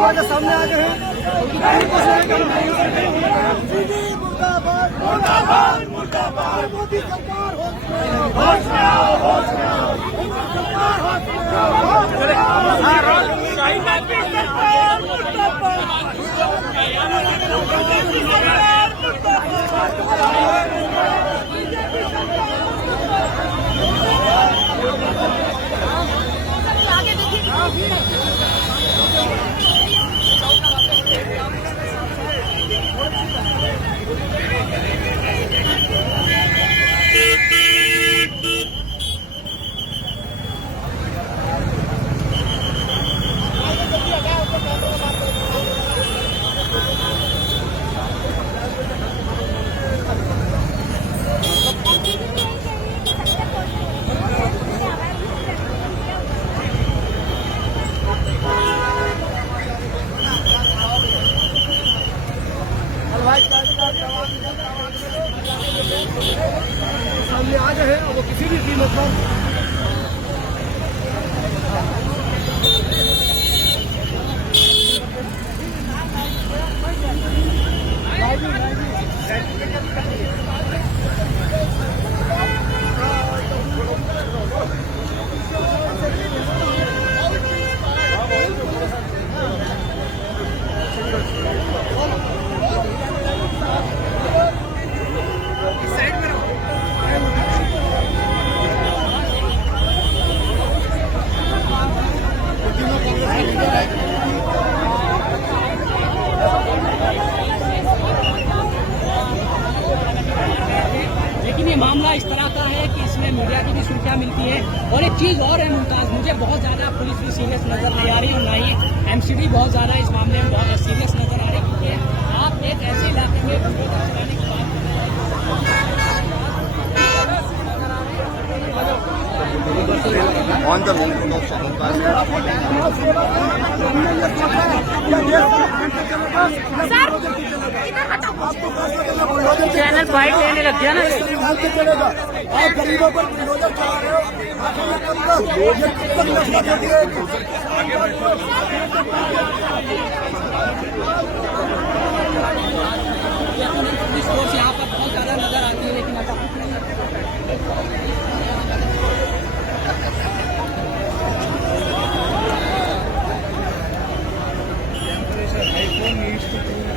आज सामने आ गए हैं। मुर्दाबाद मुर्दाबाद मुर्दाबाद मोदी सरकार होश में आओ होश में आओ सरकार होश में आओ सामने आ गए हैं। वो किसी भी कीमत पर ये मामला इस तरह का है कि इसमें मीडिया की भी सुरक्षा मिलती है। और एक चीज और है मुमताज, मुझे बहुत ज्यादा पुलिस भी सीरियस नजर नहीं आ रही और ना ही एमसीडी बहुत ज्यादा इस मामले में बहुत सीरियस नजर आ रही, क्योंकि आप एक ऐसे इलाके में चलाने की बात चैनल फाइट लेने लग गया ना, चलेगा। आप गरीबों पर बुलडोजर चला रहे हो, पुलिस फोर्स यहाँ पर बहुत ज्यादा नजर आती है, लेकिन ऐसा कुछ नहीं है। iPhone needs to